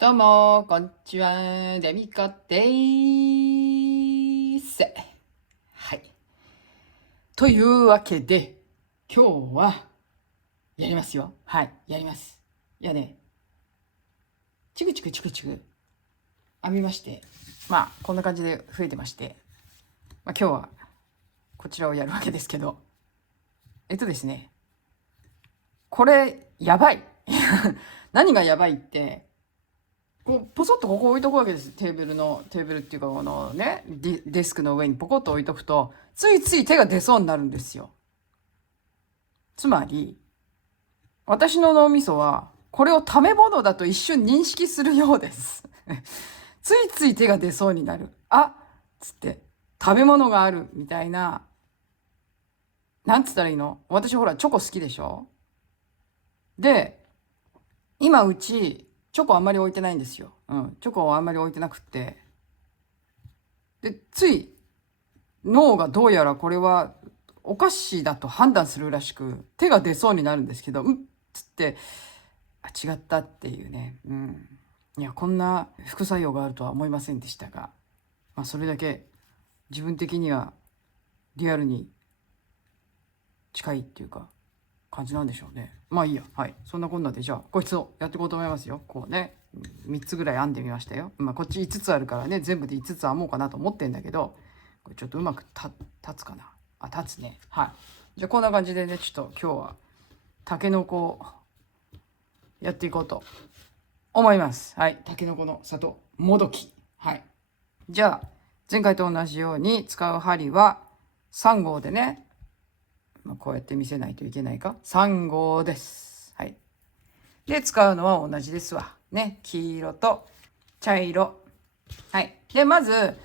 どうも、こんにちは。デミコでーす。はい。というわけで、今日は、やりますよ。はい、やります。いやね、チクチクチクチク編みまして、まあ、こんな感じで増えてまして、まあ今日は、こちらをやるわけですけど、ですね、これ、やばい。何がやばいって、こうポソッとここ置いとくわけです。テーブルっていうかこのねデスクの上にポコッと置いとくとついつい手が出そうになるんですよ。つまり私の脳みそはこれを食べ物だと一瞬認識するようです。ついつい手が出そうになる。あっつって食べ物があるみたいな。なんつったらいいの？私ほらチョコ好きでしょ？で、今うちチョコあんまり置いてないんですよ。チョコをあんまり置いてなくって、でつい脳がどうやらこれはお菓子だと判断するらしく手が出そうになるんですけど、うんっつって違ったっていうね。いや、こんな副作用があるとは思いませんでしたが、まあ、それだけ自分的にはリアルに近いっていうか感じなんでしょうね。まあいいや。はい、そんなこんなでじゃあこいつをやっていこうと思いますよ。こうね、3つぐらい編んでみましたよ。まあこっち5つあるからね、全部で5つ編もうかなと思ってんだけど、これちょっとうまく立つかな。あ、立つね。はい。じゃあこんな感じでね、ちょっと今日はタケノコをやっていこうと思います。はい。タケノコの里もどき。はい。じゃあ前回と同じように使う針は3号でね、こうやって見せないといけないか。3号です。はい。で、使うのは同じですわ。ね。黄色と茶色。はい。で、まず、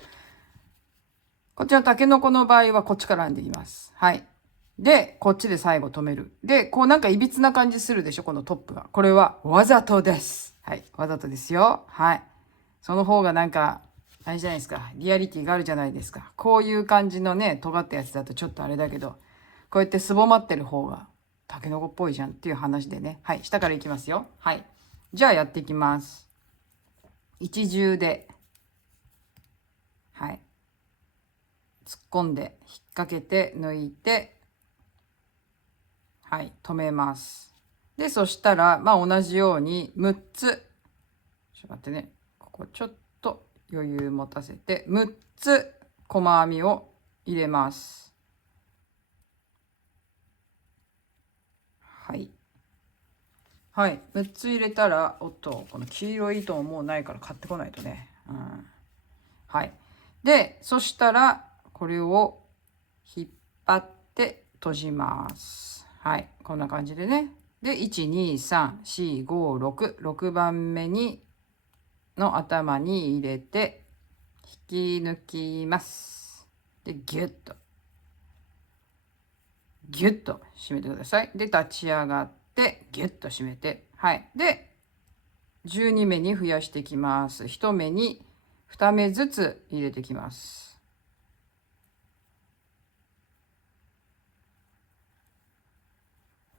こちらタケノコの場合はこっちから編んでいきます。はい。で、こっちで最後止める。で、こうなんかいびつな感じするでしょ、このトップが。これはわざとです。はい。わざとですよ。はい。その方がなんか、あれじゃないですか。リアリティがあるじゃないですか。こういう感じのね、尖ったやつだとちょっとあれだけど、こうやってすぼまってる方がタケノコっぽいじゃんっていう話でね。はい。下からいきますよ。はい。じゃあやっていきます。一重で、はい。突っ込んで、引っ掛けて、抜いて、はい、止めます。で、そしたら、まあ同じように6つ。ちょっと待ってね。ここちょっと余裕持たせて、6つ細編みを入れます。はい。はい。6つ入れたら、おっと、この黄色い糸ももうないから買ってこないとね。はい。で、そしたら、これを引っ張って閉じます。はい。こんな感じでね。で、1、2、3、4、5、6。6番目の頭に入れて、引き抜きます。で、ギュッと、ギュッと締めてください。で、立ち上がって、ギュッと締めて、はい。で、12目に増やしていきます。1目に2目ずつ入れていきます。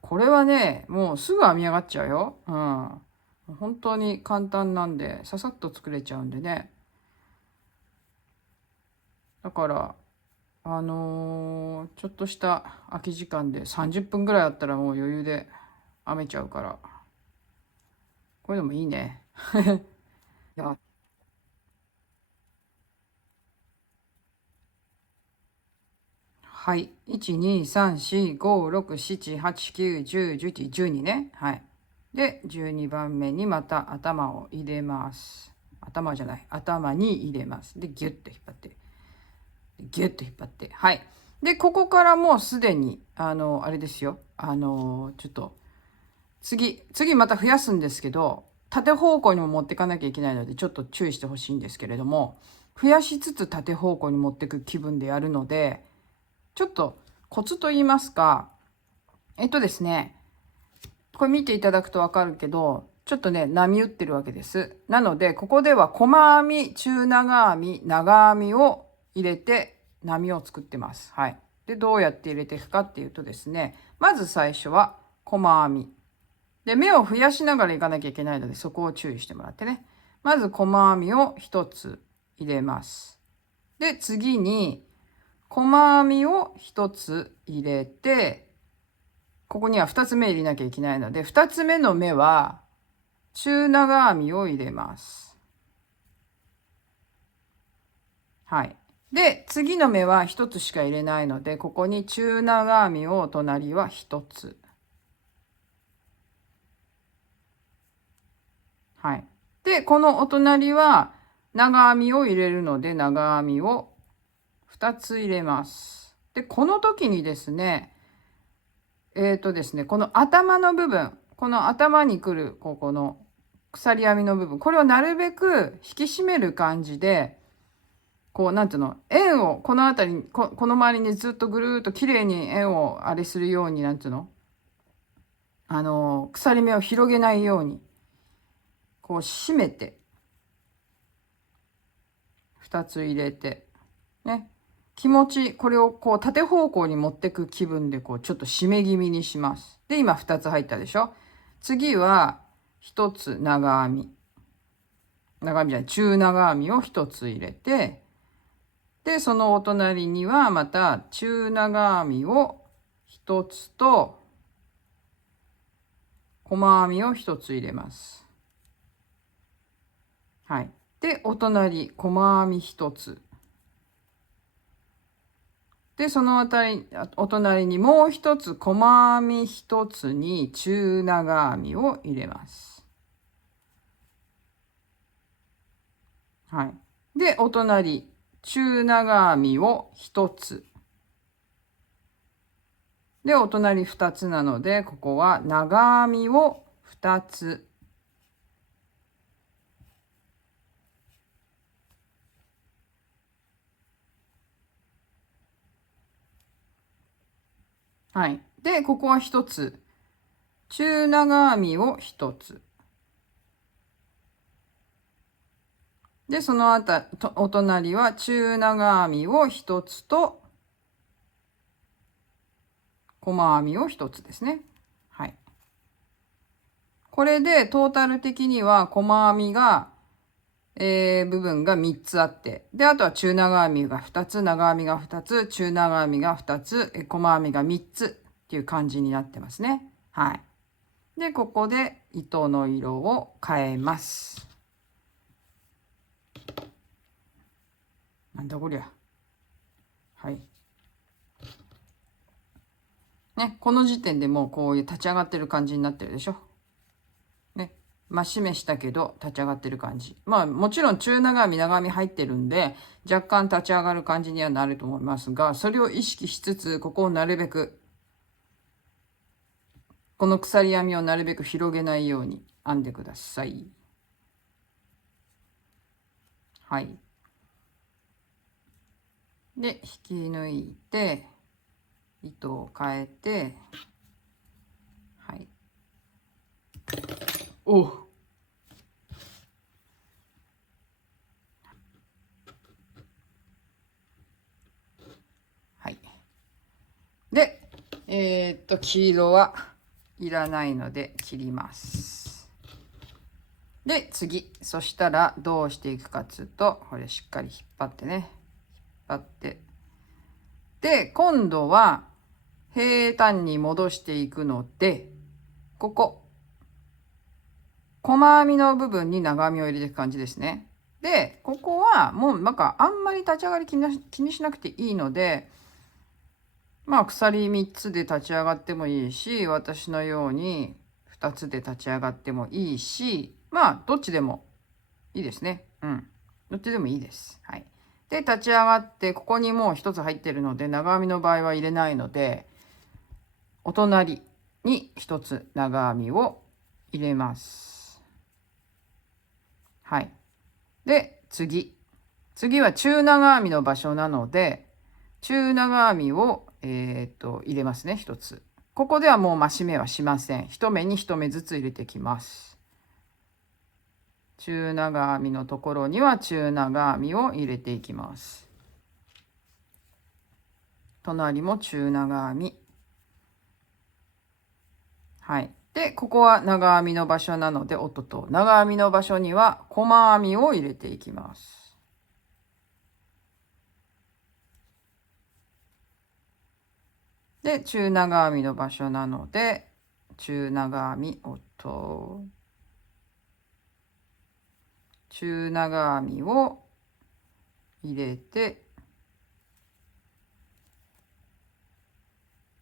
これはね、もうすぐ編み上がっちゃうよ。本当に簡単なんで、ささっと作れちゃうんでね。だから、ちょっとした空き時間で30分ぐらいあったらもう余裕で編めちゃうから、これでもいいね。やはい。1、2、3、4、5、6、7、8、9、10、11、12ね。はい。で、12番目にまた頭を入れます。頭じゃない。頭に入れます。で、ギュッと引っ張って。ギュッと引っ張って。はい。で、ここからもうすでに、あれですよ。ちょっと、次また増やすんですけど、縦方向にも持っていかなきゃいけないので、ちょっと注意してほしいんですけれども、増やしつつ縦方向に持っていく気分でやるので、ちょっとコツと言いますか、ですね、これ見ていただくとわかるけど、ちょっとね、波打ってるわけです。なので、ここでは細編み、中長編み、長編みを入れて波を作ってます。はい。で、どうやって入れていくかっていうとですね、まず最初は細編み。で、目を増やしながらいかなきゃいけないので、そこを注意してもらってね。まず細編みを1つ入れます。で、次に細編みを1つ入れて、ここには2つ目入れなきゃいけないので、2つ目の目は中長編みを入れます。はい。で、次の目は1つしか入れないので、ここに中長編みを隣は1つ。はい。で、このお隣は長編みを入れるので、長編みを2つ入れます。で、この時にですね、ですね、この頭の部分、この頭に来る、ここの鎖編みの部分、これをなるべく引き締める感じで、こう、なんていうの、円を、この辺りに、この周りにずっとぐるーっと綺麗に円をあれするように、なんていうの、鎖目を広げないように、こう締めて、2つ入れて、ね。気持ち、これをこう縦方向に持ってく気分で、こうちょっと締め気味にします。で、今2つ入ったでしょ。次は1つ長編み。長編みじゃない、中長編みを1つ入れて、で、そのお隣にはまた中長編みを1つと、細編みを1つ入れます。はい。で、お隣、細編み1つ。で、そのお隣にもう一つ細編み一つに中長編みを入れます。はい。で、お隣、中長編みを一つ。で、お隣二つなので、ここは長編みを二つ。はい。で、ここは一つ。中長編みを一つ。で、そのお隣は中長編みを一つと、細編みを一つですね。はい。これでトータル的には細編みが、部分が3つあって、で、あとは中長編みが2つ、長編みが2つ、中長編みが2つ、細編みが3つっていう感じになってますね。はい。で、ここで糸の色を変えます。なんだこりゃ。はい。ね、この時点でもうこういう立ち上がってる感じになってるでしょ。ね。増し目したけど立ち上がってる感じ。まあもちろん中長編み長編み入ってるんで若干立ち上がる感じにはなると思いますが、それを意識しつつここをなるべくこの鎖編みをなるべく広げないように編んでください。はい。で引き抜いて糸を変えて、はい。おはい。で、黄色はいらないので切ります。で、次。そしたらどうしていくかっつうと、これしっかり引っ張ってね。引っ張って。で、今度は平坦に戻していくので、ここ。細編みの部分に長編みを入れていく感じですね。で、ここはもうなんかあんまり立ち上がり気にしなくていいので、まあ鎖3つで立ち上がってもいいし、私のように2つで立ち上がってもいいし、まあどっちでもいいですね。うん。どっちでもいいです。はい。で、立ち上がって、ここにもう1つ入ってるので、長編みの場合は入れないので、お隣に1つ長編みを入れます。はい。で、次は中長編みの場所なので、中長編みを、入れますね、1つ。ここではもう増し目はしません。1目に1目ずつ入れてきます。中長編みのところには中長編みを入れていきます。隣も中長編み。はい。で、ここは長編みの場所なので、おっとっと、長編みの場所には細編みを入れていきます。で、中長編みの場所なので、中長編み、おっと、中長編みを入れて、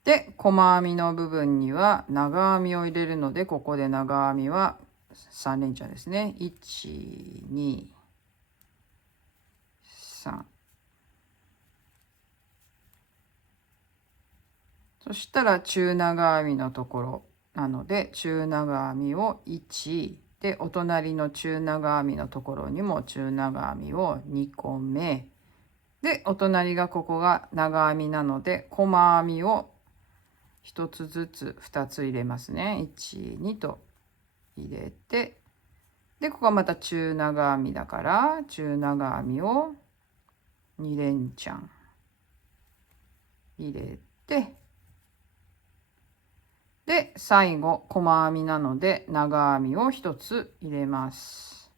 で、細編みの部分には長編みを入れるので、ここで長編みは3連チャンですね。1、2、3。そしたら中長編みのところなので、中長編みを1で、お隣の中長編みのところにも中長編みを2個目で、お隣がここが長編みなので、細編みを1つずつ2つ入れますね。1、2と入れて、で、ここはまた中長編みだから、中長編みを2連チャン入れて、で、最後、細編みなので、長編みを1つ入れます。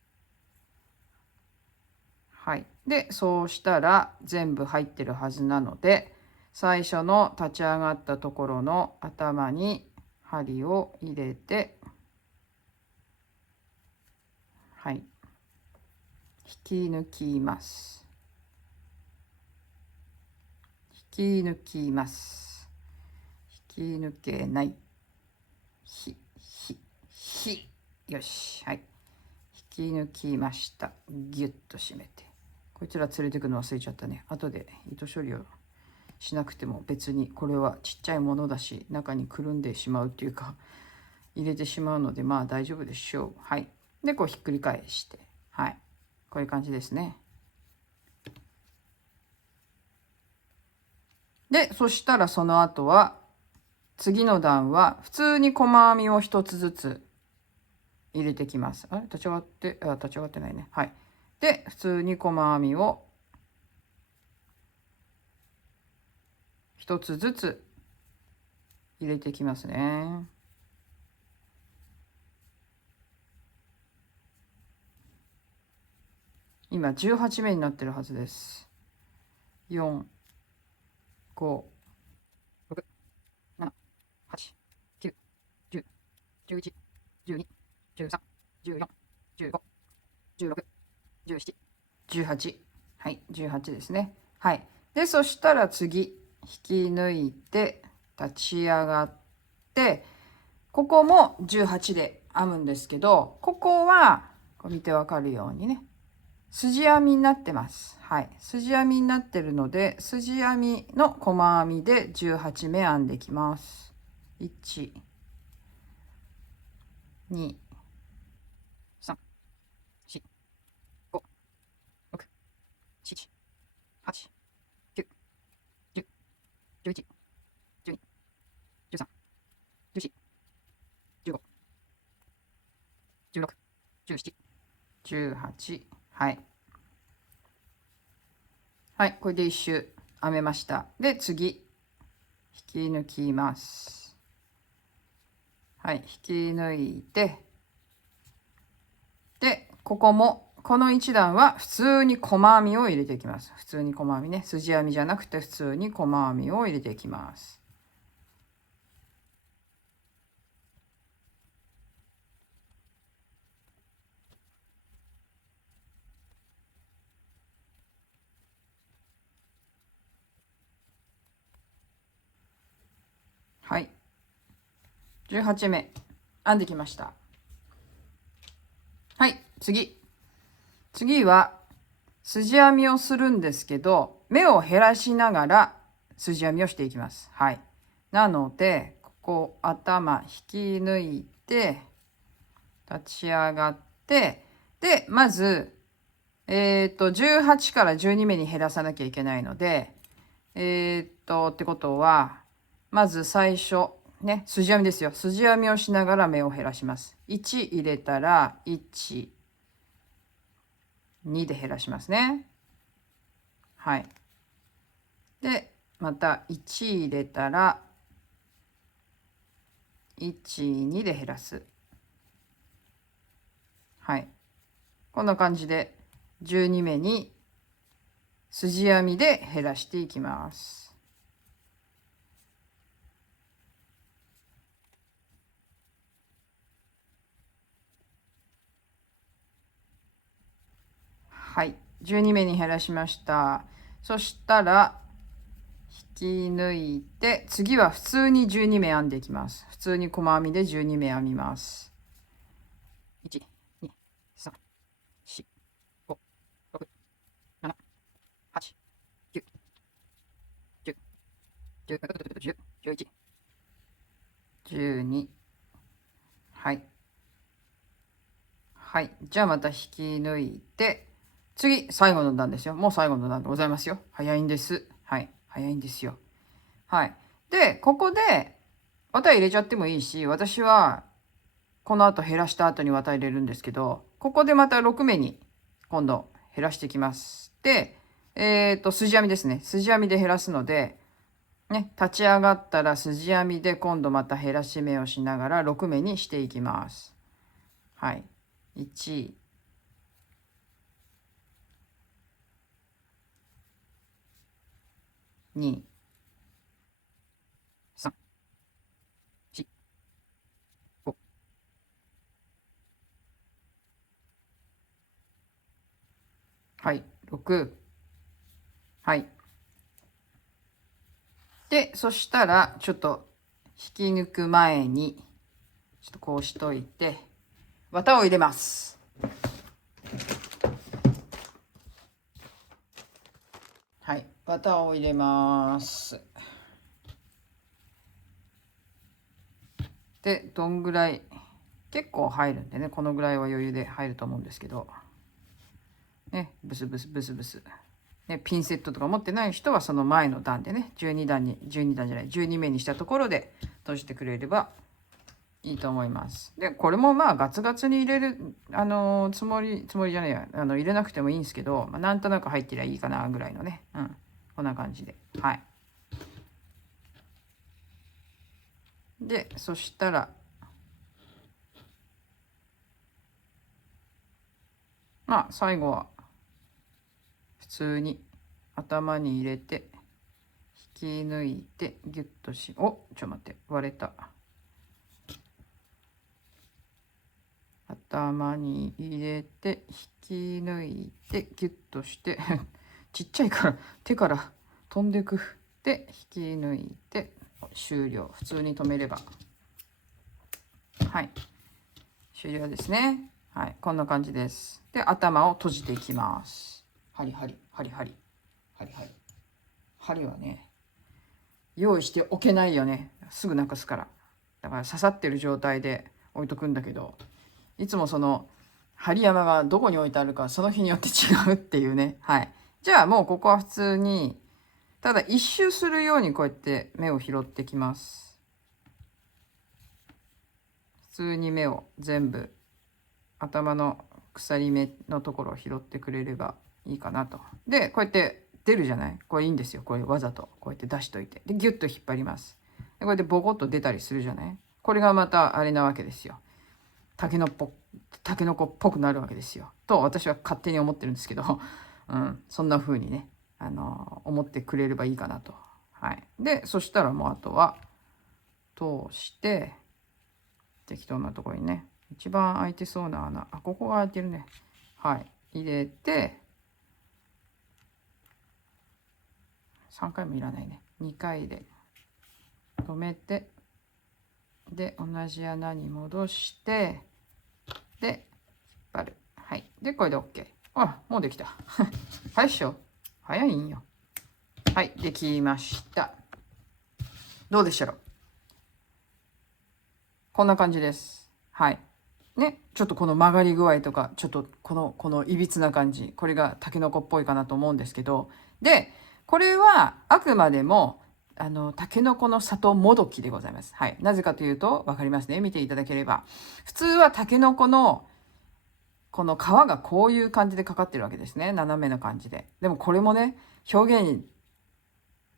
はい。で、そうしたら全部入ってるはずなので、最初の立ち上がったところの頭に針を入れて、はい。引き抜きます。引き抜きます。引き抜けない。よし。はい。引き抜きました。ギュッと締めて。こいつら連れてくの忘れちゃったね。後で糸処理をしなくても別にこれはちっちゃいものだし、中にくるんでしまうっていうか、入れてしまうので、まあ大丈夫でしょう。はい。で、こうひっくり返して。はい。こういう感じですね。で、そしたらその後は、次の段は普通に細編みを一つずつ入れてきます。あれ立ち上がって、立ち上がってないね。はい。で、普通に細編みを一つずつ入れてきますね。今18目になってるはずです。4、5、6、7、8、9、10、11、12、13、14、15、16、17、18。はい、18ですね。はい。で、そしたら次、引き抜いて、立ち上がって、ここも18で編むんですけど、ここは、こう見てわかるようにね、筋編みになってます。はい。筋編みになってるので、筋編みの細編みで18目編んできます。1、2、3、4、5、6、7、8、9、10、11、12、13、14、15、16、17、18。はい。はい。これで一周編めました。で、次、引き抜きます。はい。引き抜いて、で、ここも、この一段は普通に細編みを入れていきます。普通に細編みね。筋編みじゃなくて普通に細編みを入れていきます。はい。18目編んできました。はい、次。次は筋編みをするんですけど、目を減らしながら筋編みをしていきます。はい。なので、ここ頭引き抜いて、立ち上がって、で、まず、18から12目に減らさなきゃいけないので、ってことは、まず最初、ね、筋編みですよ。筋編みをしながら目を減らします。1入れたら、1、2で減らしますね。はい。で、また1入れたら、1、2で減らす。はい。こんな感じで12目に筋編みで減らしていきます。はい。12目に減らしました。そしたら、引き抜いて、次は普通に12目編んでいきます。普通に細編みで12目編みます。1、2、3、4、5、6、7、8、9、10、10、11、12。はい。はい。じゃあまた引き抜いて、次、最後の段ですよ。もう最後の段でございますよ。早いんです。はい。早いんですよ。はい。で、ここで、綿入れちゃってもいいし、私は、この後減らした後に綿入れるんですけど、ここでまた6目に、今度、減らしていきます。で、筋編みですね。筋編みで減らすので、ね、立ち上がったら筋編みで今度また減らし目をしながら6目にしていきます。はい。1、2、3、4、5。はい。6。はい。で、そしたら、ちょっと引き抜く前に、ちょっとこうしといて、綿を入れます。はい。綿を入れます。で、どんぐらい、結構入るんでね、このぐらいは余裕で入ると思うんですけど、ね、ブスブスブスブス。ね、ピンセットとか持ってない人はその前の段でね、12段に、12段じゃない、12目にしたところで閉じてくれればいいと思います。で、これもまあガツガツに入れる、つもりじゃないや、入れなくてもいいんですけど、まあ、なんとなく入ってりゃいいかなぐらいのね。うん。こんな感じで。はい。で、そしたら、まあ最後は普通に頭に入れて、引き抜いて、ギュッとし、お、ちょっと待って、割れた。頭に入れて引き抜いてギュッとしてちっちゃいから手から飛んでく。で引き抜いて終了。普通に止めればはい終了ですね。はい、こんな感じです。で頭を閉じていきます。針針針針針針針はね用意しておけないよね。すぐなくすから。だから刺さってる状態で置いとくんだけど、いつもその針山がどこに置いてあるかその日によって違うっていうね。はい。じゃあもうここは普通に、ただ一周するようにこうやって目を拾ってきます。普通に目を全部頭の鎖目のところを拾ってくれればいいかなと。で、こうやって出るじゃない。これいいんですよ。これわざとこうやって出しといて。で、ギュッと引っ張ります。で、こうやってボコッと出たりするじゃない。これがまたあれなわけですよ。タケノコっぽくなるわけですよ。と私は勝手に思ってるんですけど、うん、そんな風にね、思ってくれればいいかなと。はい。で、そしたらもうあとは通して、適当なところにね、一番空いてそうな穴、あ、ここが空いてるね。はい。入れて、3回もいらないね。2回で止めて、で、同じ穴に戻して、で、引っ張る。はい。で、これで OK。あ、もうできた。早いっしょ。早いんよ。はい、できました。どうでしたろう。こんな感じです。はい。ね、ちょっとこの曲がり具合とか、ちょっとこのいびつな感じ、これがタケノコっぽいかなと思うんですけど、で、これはあくまでも、タケノコの里もどきでございます。はい。なぜかというと、わかりますね。見ていただければ。普通はタケノコの、この皮がこういう感じでかかってるわけですね。斜めの感じで。でもこれもね、表現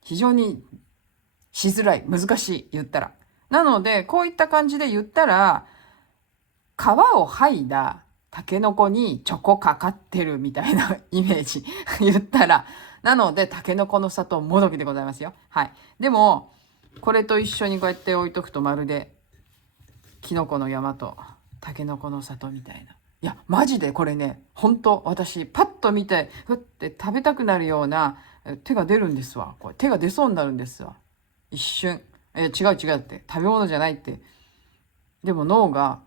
非常にしづらい。難しい。言ったら。なので、こういった感じで言ったら、皮を剥いだタケノコにチョコかかってるみたいなイメージ言ったら、なので、タケノコの里もどきでございますよ。はい。でも、これと一緒にこうやって置いとくとまるで、キノコの山とタケノコの里みたいな。いや、マジでこれね、本当私、パッと見て、ふって食べたくなるような手が出るんですわ。これ手が出そうになるんですわ。一瞬。違う違うって。食べ物じゃないって。でも脳が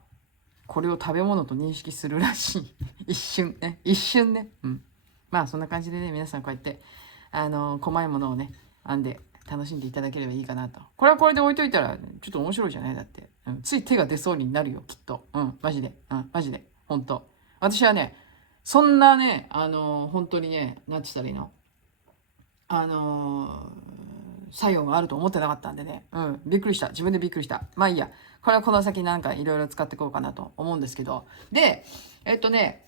これを食べ物と認識するらしい。一瞬ね。一瞬ね。うん。まあそんな感じでね、皆さんこうやって、細いものをね、編んで楽しんでいただければいいかなと。これはこれで置いといたら、ちょっと面白いじゃないだって。うん、つい手が出そうになるよ、きっと。うん、マジで。うん、マジで。本当私はね、そんなね、本当にね、なんて言ったらいいのあの作用があると思ってなかったんでね。うん、びっくりした。自分でびっくりした。まあいいや。これはこの先なんかいろいろ使っていこうかなと思うんですけど。で、まあ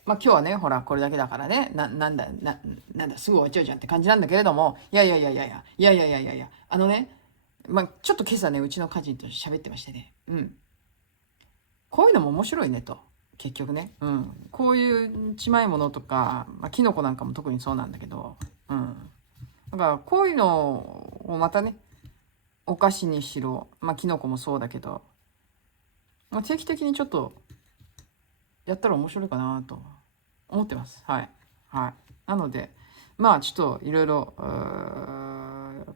今日はね、ほら、これだけだからね、なんだ、すぐ終わっちゃうじゃんって感じなんだけれども、まあちょっと今朝ね、うちの家人と喋ってましてね、うん。こういうのも面白いねと。結局ね。うん。こういうちまいものとか、まあキノコなんかも特にそうなんだけど、うん。だからこういうのをまたね、お菓子にしろ、まあキノコもそうだけど、まあ、定期的にちょっとやったら面白いかなと思ってます。はい。はい。なので、まあちょっといろいろ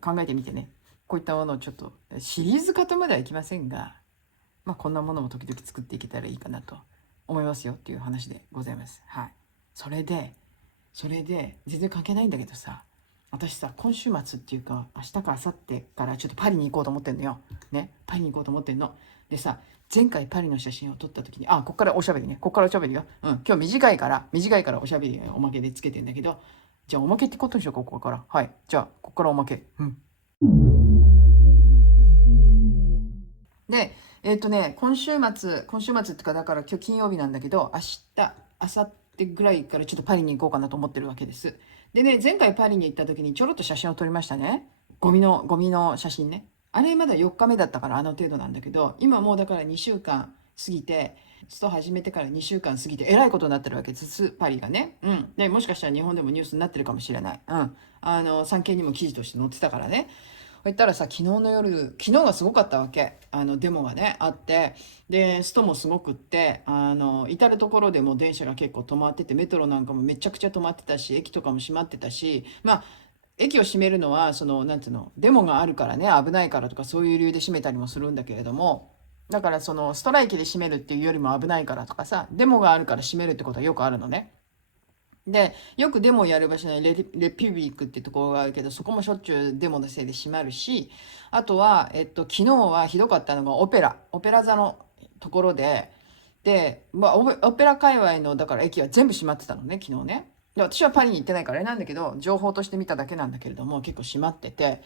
考えてみてね、こういったものをちょっとシリーズ化とまではいきませんが、まあこんなものも時々作っていけたらいいかなと思いますよっていう話でございます。はい。それで、全然関係ないんだけどさ、私さ、今週末っていうか、明日か明後日からちょっとパリに行こうと思ってんのよ。ね。パリに行こうと思ってんの。でさ、前回パリの写真を撮った時に、こっからおしゃべりね。こっからおしゃべりよ。うん。今日短いからおしゃべりおまけでつけてんだけど、じゃあおまけってことにしようか、ここから。はい。じゃあ、こっからおまけ。うん。で、今週末ってか、だから今日金曜日なんだけど、明日、明後日ぐらいからちょっとパリに行こうかなと思ってるわけです。でね、前回パリに行った時にちょろっと写真を撮りましたね。ゴミの写真ね。あれまだ4日目だったからあの程度なんだけど、今もうだから2週間過ぎて、スト始めてから2週間過ぎて、えらいことになってるわけです、パリがね。うん。で、もしかしたら日本でもニュースになってるかもしれない。うん。産経にも記事として載ってたからね。そしたらさ、昨日の夜、昨日がすごかったわけ。デモがね、あって、で、ストもすごくって、至る所でも電車が結構止まってて、メトロなんかもめちゃくちゃ止まってたし、駅とかも閉まってたし、まあ、駅を閉めるのは、なんていうの、デモがあるからね、危ないからとか、そういう理由で閉めたりもするんだけれども、だからストライキで閉めるっていうよりも危ないからとかさ、デモがあるから閉めるってことはよくあるのね。で、よくデモをやる場所にレピュビックっていうところがあるけど、そこもしょっちゅうデモのせいで閉まるし、あとは、昨日はひどかったのがオペラ座のところで、まあ、オペラ界隈の、だから駅は全部閉まってたのね、昨日ね。で、私はパリに行ってないからあれなんだけど、情報として見ただけなんだけれども、結構閉まってて、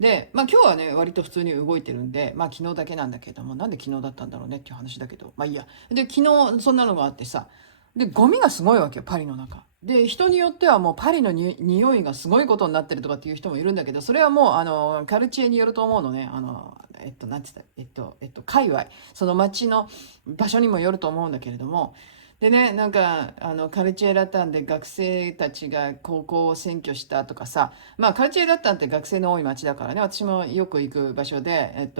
で、まあ今日はね、割と普通に動いてるんで、まあ昨日だけなんだけれども、なんで昨日だったんだろうねっていう話だけど、まあいいや。で、昨日そんなのがあってさ、で、ゴミがすごいわけよ、パリの中。で、人によってはもうパリの匂いがすごいことになってるとかっていう人もいるんだけど、それはもう、カルチェによると思うのね。なんて言った界隈、その街の場所にもよると思うんだけれども、でね、なんか、カルチェラタンで学生たちが高校を占拠したとかさ、まあ、カルチェラタンって学生の多い街だからね、私もよく行く場所で、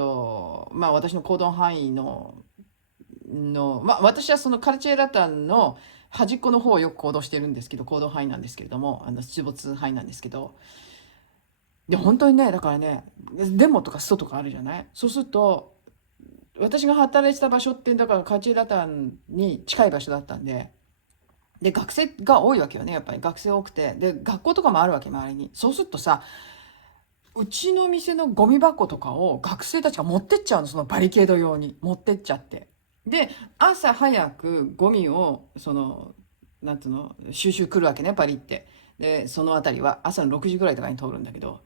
まあ、私の行動範囲まあ、私はそのカルチェラタンの端っこの方をよく行動してるんですけど、行動範囲なんですけれども、出没範囲なんですけど、で、本当にね、だからね、デモとかストとかあるじゃない。そうすると、私が働いてた場所って、だからカルチェラタンに近い場所だったんで、で、学生が多いわけよね、やっぱり学生多くて。で、学校とかもあるわけ、周りに。そうするとさ、うちの店のゴミ箱とかを学生たちが持ってっちゃうの、そのバリケード用に。持ってっちゃって。で、朝早くゴミを、なんつうの、収集来るわけね、パリって。で、そのあたりは朝の6時ぐらいとかに通るんだけど、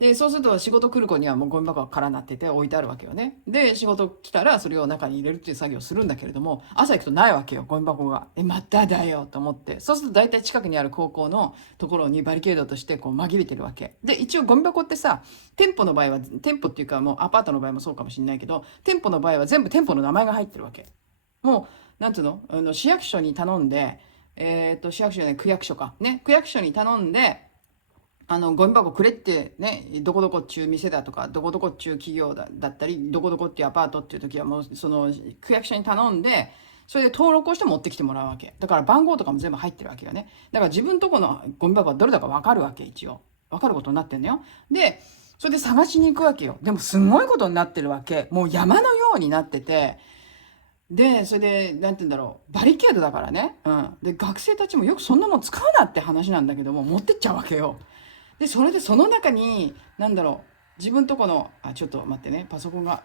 で、そうすると仕事来る子にはもうゴミ箱が空になってて置いてあるわけよね。で、仕事来たらそれを中に入れるっていう作業をするんだけれども、朝行くとないわけよ、ゴミ箱が。まただよと思って。そうすると大体近くにある高校のところにバリケードとしてこう紛れてるわけ。で、一応ゴミ箱ってさ、店舗の場合は、店舗っていうかもうアパートの場合もそうかもしれないけど、店舗の場合は全部店舗の名前が入ってるわけ。もう、なんつうの、市役所に頼んで、市役所じゃない、区役所か。ね、区役所に頼んで、ゴミ箱くれってね、どこどこっちゅう店だとか、どこどこっちゅう企業だったり、どこどこっていうアパートっていう時はもう、その、区役所に頼んで、それで登録をして持ってきてもらうわけ。だから番号とかも全部入ってるわけよね。だから自分とこのゴミ箱はどれだかわかるわけ、一応。わかることになってんのよ。で、それで探しに行くわけよ。でもすんごいことになってるわけ。もう山のようになってて、で、それで、なんて言うんだろう、バリケードだからね。うん。で、学生たちもよくそんなもん使うなって話なんだけども、持ってっちゃうわけよ。で、それでその中に、なんだろう、自分とこの、ちょっと待ってね、パソコンが。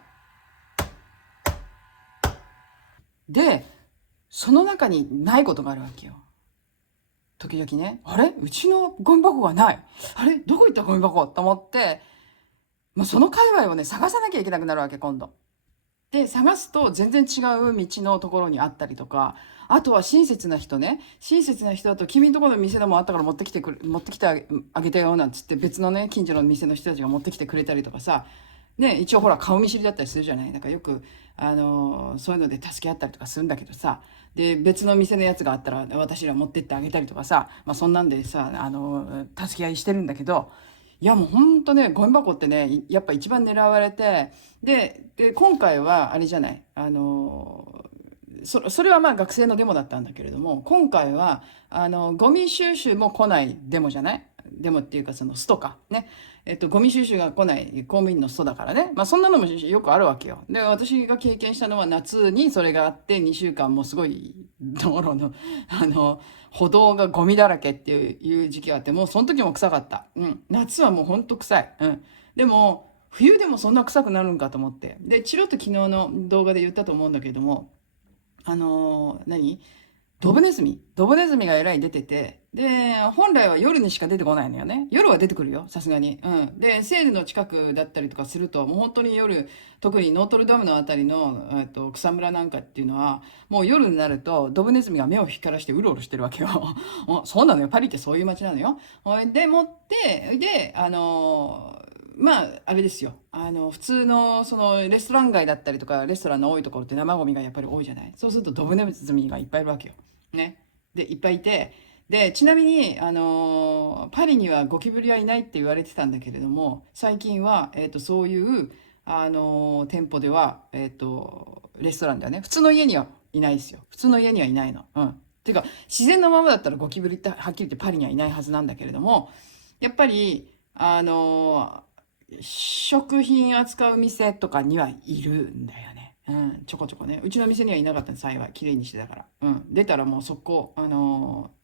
で、その中にないことがあるわけよ。時々ね、あれうちのゴミ箱がない。あれどこ行ったゴミ箱と思って、もうその界隈をね、探さなきゃいけなくなるわけ、今度。で、探すと全然違う道のところにあったりとか、あとは親切な人ね。親切な人だと、君んところの店でもあったから持ってきてあげたよ、なんつって別のね、近所の店の人たちが持ってきてくれたりとかさ、ね、一応ほら顔見知りだったりするじゃない。なんかよく、そういうので助け合ったりとかするんだけどさ、で、別の店のやつがあったら私ら持ってってあげたりとかさ、まあそんなんでさ、助け合いしてるんだけど、いやもうほんとね、ゴミ箱ってね、やっぱ一番狙われて、で、今回はあれじゃない、それはまあ学生のデモだったんだけれども、今回は、ゴミ収集も来ないデモじゃない、デモっていうかそのストか。ね。ゴミ収集が来ない公務員のストだからね。まあそんなのもよくあるわけよ。で、私が経験したのは夏にそれがあって2週間もすごい道路の、歩道がゴミだらけっていう時期があって、もうその時も臭かった。うん。夏はもうほんと臭い。うん。でも、冬でもそんな臭くなるんかと思って。で、チロッと昨日の動画で言ったと思うんだけれども、何ドブネズミがえらい出てて、で、本来は夜にしか出てこないのよね。夜は出てくるよ、さすがに。うん。で、セールの近くだったりとかすると、もう本当に夜、特にノートルダムのあたりの、草むらなんかっていうのは、もう夜になると、ドブネズミが目を光らしてうろうろしてるわけよ。そうなのよ。パリってそういう街なのよ。でもって、で、まあ、あれですよ。普通の、その、レストラン街だったりとか、レストランの多いところって生ゴミがやっぱり多いじゃない。そうすると、ドブネズミがいっぱいいるわけよ。ね。で、いっぱいいて、で、ちなみに、パリにはゴキブリはいないって言われてたんだけれども、最近は、そういう、店舗では、レストランではね、普通の家にはいないですよ。普通の家にはいないの。うん。ていうか、自然のままだったらゴキブリってはっきり言ってパリにはいないはずなんだけれども、やっぱり、食品扱う店とかにはいるんだよね。うん、ちょこちょこね。うちの店にはいなかったの、幸い。綺麗にしてたから。うん。出たらもう速攻、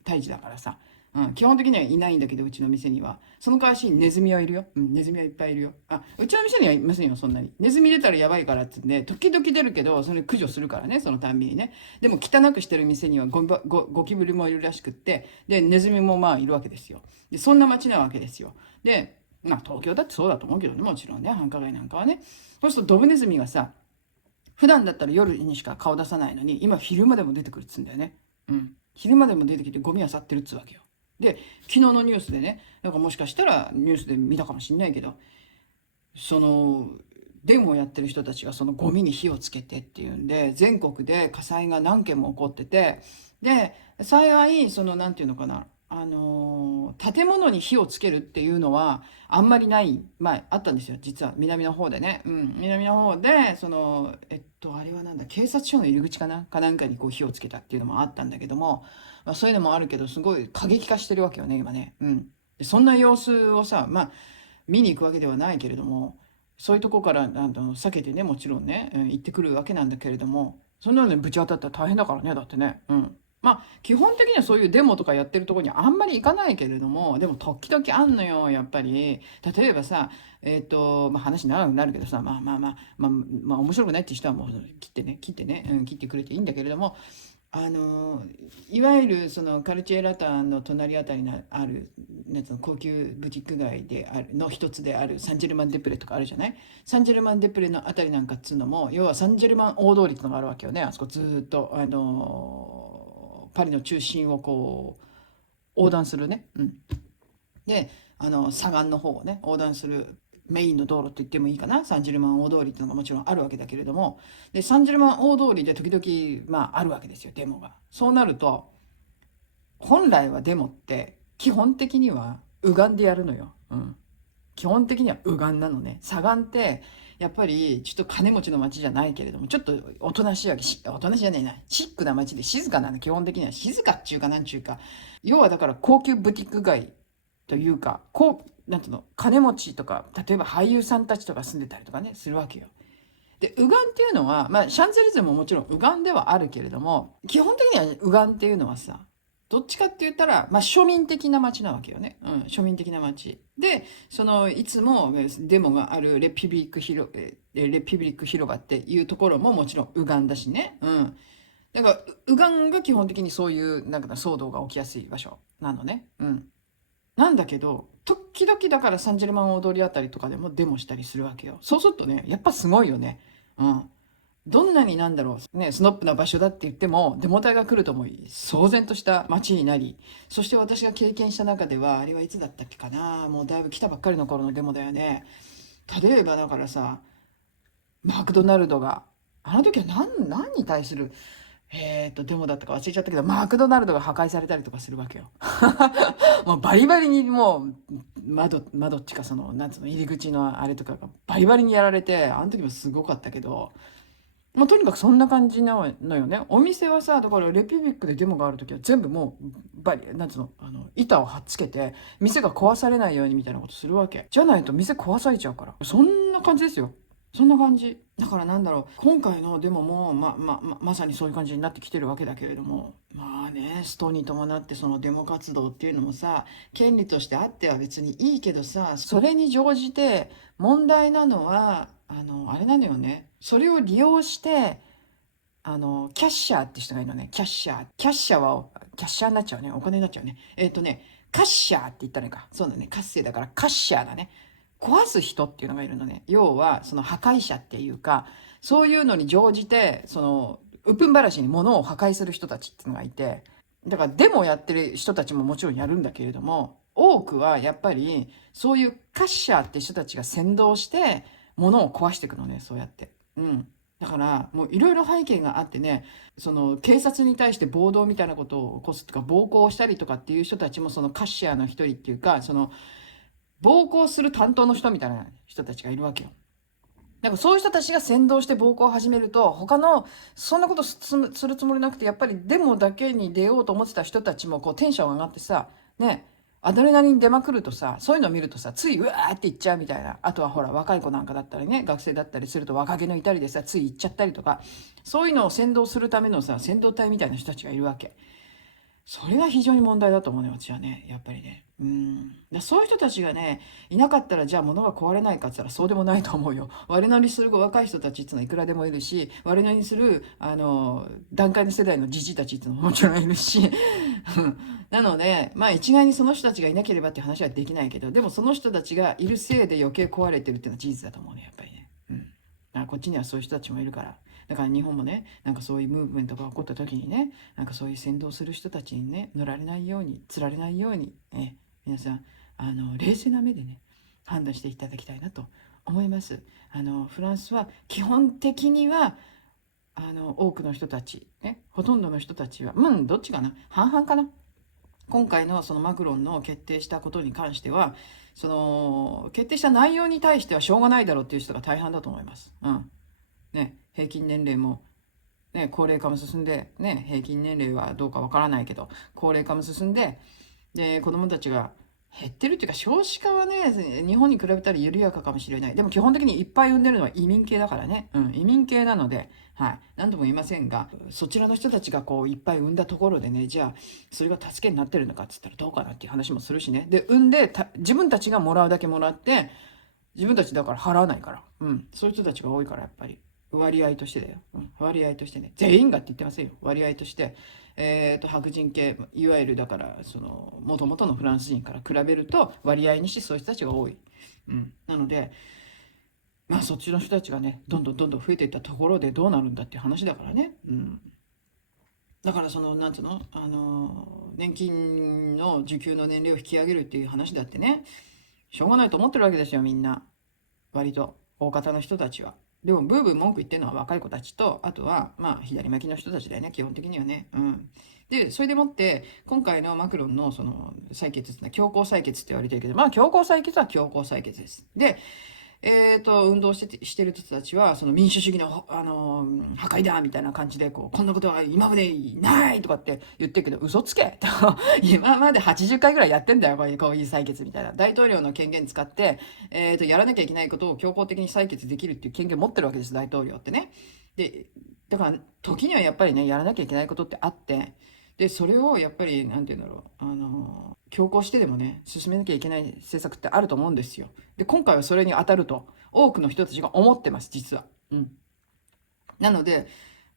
退治だからさ。うん。基本的にはいないんだけど、うちの店には。その代わしネズミはいるよ。うん、ネズミはいっぱいいるよ。うちの店にはいませんよ、そんなに。ネズミ出たらやばいからってね、時々出るけど、それ駆除するからね、そのたんびにね。でも汚くしてる店にはゴキブリもいるらしくって、で、ネズミもまあいるわけですよ。で、そんな街なわけですよ。で、まあ東京だってそうだと思うけどね、もちろんね、繁華街なんかはね。そうするとドブネズミがさ、普段だったら夜にしか顔出さないのに、今昼間でも出てくるっつうんだよね。うん。昼間でも出てきてゴミ漁ってるっつうわけよ。で、昨日のニュースでね、なんかもしかしたらニュースで見たかもしんないけど、その、デモをやってる人たちがそのゴミに火をつけてっていうんで、全国で火災が何件も起こってて、で、幸い、その、なんていうのかな、建物に火をつけるっていうのはあんまりない、まあ、あったんですよ、実は南の方でね。うん、南の方で、その、あれはなんだ、警察署の入り口かなかなんかにこう火をつけたっていうのもあったんだけども、まあ、そういうのもあるけど、すごい過激化してるわけよね、今ね。うん。でそんな様子をさ、まあ、見に行くわけではないけれども、そういうとこから避けてね、もちろんね、行ってくるわけなんだけれども、そんなのにぶち当たったら大変だからね、だってね。うん。まあ、基本的にはそういうデモとかやってるところにあんまり行かないけれども、でも時々あんのよ、やっぱり。例えばさ、まあ話長くなるけどさ、まあ面白くないって人はもう切ってね、うん、切ってくれていいんだけれども、いわゆるそのカルチェラタンの隣あたりにあるなんつうの高級ブティック街であるの一つであるサンジェルマン・デ・プレとかあるじゃない。サンジェルマン・デ・プレのあたりなんかっつうのも、要はサンジェルマン大通りっていうのがあるわけよね。あそこずっとパリの中心をこう横断するね。うん。で、左岸の方をね、横断するメインの道路って言ってもいいかな。サンジェルマン大通りっていうのがもちろんあるわけだけれども、で、サンジェルマン大通りで時々、まあ、あるわけですよ、デモが。そうなると、本来はデモって、基本的には、右岸でやるのよ。うん。基本的には右岸なのね。左岸って、やっぱり、ちょっと金持ちの街じゃないけれども、ちょっとおとなしいわけ、おとなしいじゃないな。シックな街で静かなの、基本的には。静かっちゅうかなんちゅうか。要はだから高級ブティック街というか、こう、なんていうの、金持ちとか、例えば俳優さんたちとか住んでたりとかね、するわけよ。で、右岸っていうのは、まあ、シャンゼリゼももちろん右岸ではあるけれども、基本的には右岸っていうのはさ、どっちかって言ったら、まあ、庶民的な街なわけよね。うん、庶民的な街。で、いつもデモがあるレピブリック広場っていうところももちろん右岸だしね。うん。だから、右岸が基本的にそういう、なんか騒動が起きやすい場所なのね。うん。なんだけど、時々だからサンジェルマン大通りあたりとかでもデモしたりするわけよ。そうするとね、やっぱすごいよね。うん。どんなになんだろう、ね、スノップな場所だって言っても、デモ隊が来るともう騒然とした街になり、そして私が経験した中では、あれはいつだったっけかな、もうだいぶ来たばっかりの頃のデモだよね。例えばだからさ、マクドナルドが、あの時は何に対する、デモだったか忘れちゃったけど、マクドナルドが破壊されたりとかするわけよ。もうバリバリにもう、窓っちかなんつうの、入り口のあれとかがバリバリにやられて、あの時もすごかったけど、もうとにかくそんな感じなのよね。お店はさ、だからレピュビックでデモがある時は全部もう、なんつうの、板を貼っつけて、店が壊されないようにみたいなことするわけ。じゃないと店壊されちゃうから。そんな感じですよ。そんな感じ。だからなんだろう、今回のデモも、まさにそういう感じになってきてるわけだけれども、まあね、ストに伴ってそのデモ活動っていうのもさ、権利としてあっては別にいいけどさ、それに乗じて問題なのは、あれなのよね。それを利用して、キャッシャーって人がいるのね。キャッシャー。キャッシャーは、キャッシャーになっちゃうね。お金になっちゃうね。カッシャーって言ったらいいか。そうだね。活性だからカッシャーだね。壊す人っていうのがいるのね。要は、その破壊者っていうか、そういうのに乗じて、うっぷんばらしに物を破壊する人たちっていうのがいて、だからデモをやってる人たちももちろんやるんだけれども、多くはやっぱり、そういうカッシャーって人たちが先導して、物を壊していくのね、そうやって。うん。だから、もういろいろ背景があってね、警察に対して暴動みたいなことを起こすとか、暴行をしたりとかっていう人たちも、そのカッシャーの一人っていうか、暴行する担当の人みたいな人たちがいるわけよ。なんかそういう人たちが先導して暴行を始めると、他の、そんなことするつもりなくて、やっぱりデモだけに出ようと思ってた人たちも、こうテンション上がってさ、ね、アドレナリン出まくるとさ、そういうのを見るとさ、ついうわーって言っちゃうみたいな。あとはほら、若い子なんかだったりね、学生だったりすると若気の至りでさ、つい言っちゃったりとか、そういうのを先導するためのさ、先導隊みたいな人たちがいるわけ。それが非常に問題だと思うね、私はね。やっぱりね。そういう人たちがね、いなかったらじゃあ物が壊れないかって言ったらそうでもないと思うよ。我乗りする若い人たちっていうのはいくらでもいるし、我乗りする、段階の世代のじじいたちっていうのももちろんいるし。なので、まあ一概にその人たちがいなければっていう話はできないけど、でもその人たちがいるせいで余計壊れてるっていうのは事実だと思うね、やっぱりね。こっちにはそういう人たちもいるから。だから日本もね、なんかそういうムーブメントが起こった時にね、なんかそういう先導する人たちにね、乗られないように、釣られないように、皆さん、冷静な目でね、判断していただきたいなと思います。フランスは基本的には、多くの人たち、ね、ほとんどの人たちは、どっちかな、半々かな。今回のそのマクロンの決定したことに関しては、決定した内容に対してはしょうがないだろうっていう人が大半だと思います。ね、平均年齢も、ね、高齢化も進んで、ね、平均年齢はどうかわからないけど、高齢化も進んで、で、子供たちが減ってるっていうか、少子化はね、日本に比べたら緩やかかもしれない。でも基本的にいっぱい産んでるのは移民系だからね。移民系なので、はい。何とも言いませんが、そちらの人たちがこう、いっぱい産んだところでね、じゃあ、それが助けになってるのかって言ったらどうかなっていう話もするしね。で、産んで、自分たちがもらうだけもらって、自分たちだから払わないから。そういう人たちが多いから、やっぱり。割合としてだよ。割合としてね。全員がって言ってませんよ。割合として。白人系、いわゆるだからその元々のフランス人から比べると割合にしてそういう人たちが多い。なのでまあそっちの人たちがねどんどんどんどん増えていったところでどうなるんだっていう話だからね。だからそのなんつうの年金の受給の年齢を引き上げるっていう話だってね、しょうがないと思ってるわけですよみんな。割と大方の人たちは。でもブーブー文句言ってるのは若い子たちと、あとはまあ左巻きの人たちだよね基本的にはね。でそれでもって今回のマクロンのその採決っていうのは強行採決って言われてるけど、まあ強行採決は強行採決です。で運動してる人たちは、その民主主義の、破壊だみたいな感じで、こんなことは今までないとかって言ってるけど、嘘つけ今まで80回ぐらいやってんだよ、こういう採決みたいな。大統領の権限使って、やらなきゃいけないことを強行的に採決できるっていう権限持ってるわけです、大統領ってね。で、だから、時にはやっぱりね、やらなきゃいけないことってあって、で、それをやっぱり、なんて言うんだろう、強行してでもね、進めなきゃいけない政策ってあると思うんですよ。で、今回はそれに当たると、多くの人たちが思ってます、実は。なので、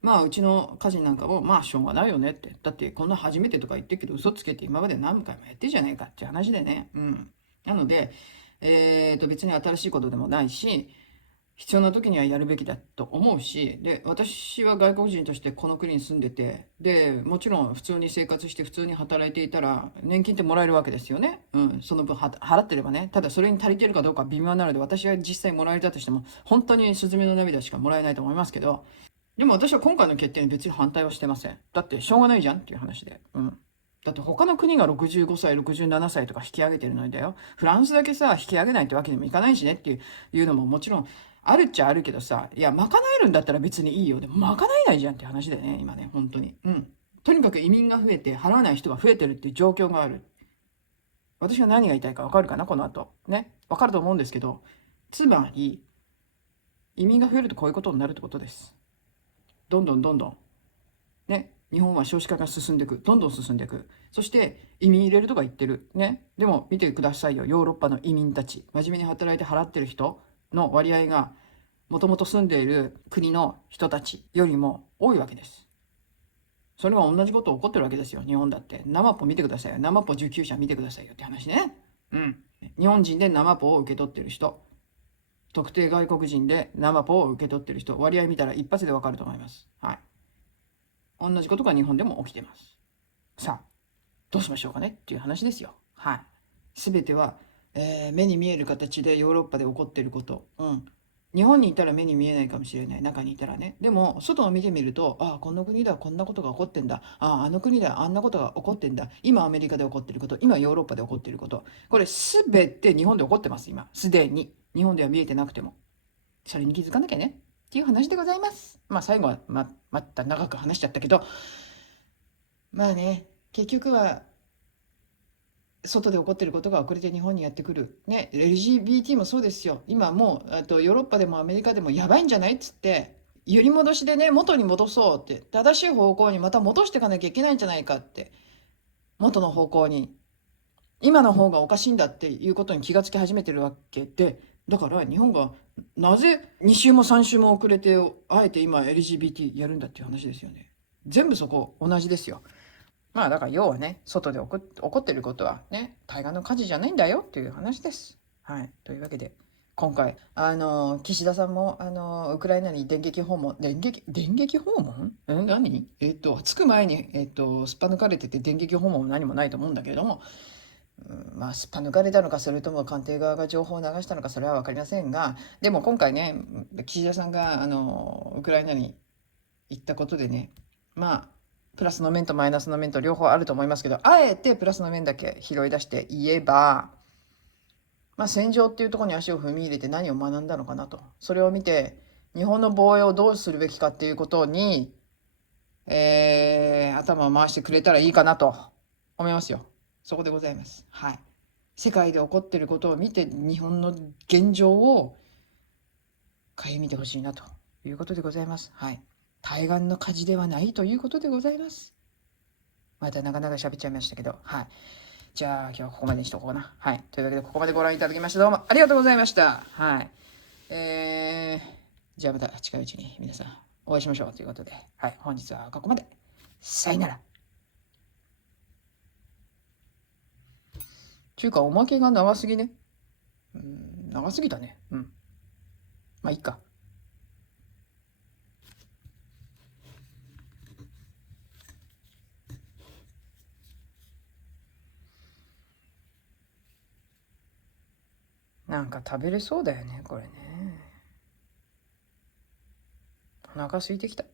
まあ、うちの家人なんかも、まあ、しょうがないよねって。だって、こんな初めてとか言ってるけど、嘘つけて今まで何回もやってるじゃねえかっていう話でね。なので、別に新しいことでもないし、必要な時にはやるべきだと思うし、で、私は外国人としてこの国に住んでて、で、もちろん普通に生活して普通に働いていたら、年金ってもらえるわけですよね。その分払ってればね。ただそれに足りてるかどうかは微妙なので、私は実際もらえたとしても、本当にスズメの涙しかもらえないと思いますけど、でも私は今回の決定に別に反対はしてません。だってしょうがないじゃんっていう話で。だって他の国が65歳、67歳とか引き上げてるのにだよ。フランスだけさ、引き上げないってわけにもいかないしねっていうのももちろんあるっちゃあるけどさ、いや、賄えるんだったら別にいいよ。でも賄えないじゃんって話だよね、今ね、本当に。とにかく移民が増えて払わない人が増えてるっていう状況がある。私が何が言いたいかわかるかな、この後。ね。わかると思うんですけど、つまり、移民が増えるとこういうことになるってことです。どんどんどんどん。ね。日本は少子化が進んでいく。どんどん進んでいく。そして移民入れるとか言ってる。ね。でも見てくださいよ。ヨーロッパの移民たち。真面目に働いて払ってる人の割合がもともと住んでいる国の人たちよりも多いわけです。それは同じこと起こってるわけですよ。日本だって。ナマポ見てくださいよ。ナマポ受給者見てくださいよって話ね。日本人でナマポを受け取ってる人。特定外国人でナマポを受け取ってる人。割合見たら一発でわかると思います。はい。同じことが日本でも起きてます。さあ、どうしましょうかねっていう話ですよ。はい。すべては、目に見える形でヨーロッパで起こっていること。日本にいたら目に見えないかもしれない。中にいたらね。でも、外を見てみると、ああ、この国ではこんなことが起こってんだ。ああ、あの国ではあんなことが起こってんだ。今アメリカで起こっていること。今ヨーロッパで起こっていること。これすべて日本で起こってます、今。すでに。日本では見えてなくても。それに気づかなきゃね。っていう話でございます。まあ最後はまた長く話しちゃったけど、まあね、結局は外で起こっていることが遅れて日本にやってくる。ね、LGBT もそうですよ。今もう、ヨーロッパでもアメリカでもやばいんじゃないっつって、揺り戻しでね、元に戻そうって、正しい方向にまた戻していかなきゃいけないんじゃないかって、元の方向に。今の方がおかしいんだっていうことに気がつき始めてるわけで、だから日本がなぜ2週も3週も遅れて、あえて今 LGBT やるんだっていう話ですよね。全部そこ同じですよ。まあだから要はね、外で起こってることはね、対岸の火事じゃないんだよっていう話です。はい。というわけで、今回、岸田さんも、ウクライナに電撃訪問何着く前に、すっぱ抜かれてて電撃訪問も何もないと思うんだけれども、まあ、すっぱ抜かれたのか、それとも官邸側が情報を流したのか、それは分かりませんが、でも今回ね、岸田さんが、ウクライナに行ったことでね、まあ、プラスの面とマイナスの面と両方あると思いますけど、あえてプラスの面だけ拾い出して言えば、まあ、戦場っていうところに足を踏み入れて何を学んだのかなと。それを見て、日本の防衛をどうするべきかっていうことに、頭を回してくれたらいいかなと思いますよ。そこでございます。はい。世界で起こっていることを見て、日本の現状を顧みてほしいなということでございます。はい。対岸の火事ではないということでございます。またなかなか喋っちゃいましたけど、はい。じゃあ今日はここまでにしとこうかな。はい。というわけでここまでご覧いただきましてどうもありがとうございました。はい。じゃあまた近いうちに皆さんお会いしましょうということで、はい。本日はここまで。さよなら。ちゅうか、おまけが長すぎね。長すぎたね。まあ、いいか。なんか食べれそうだよね、これね。お腹空いてきた。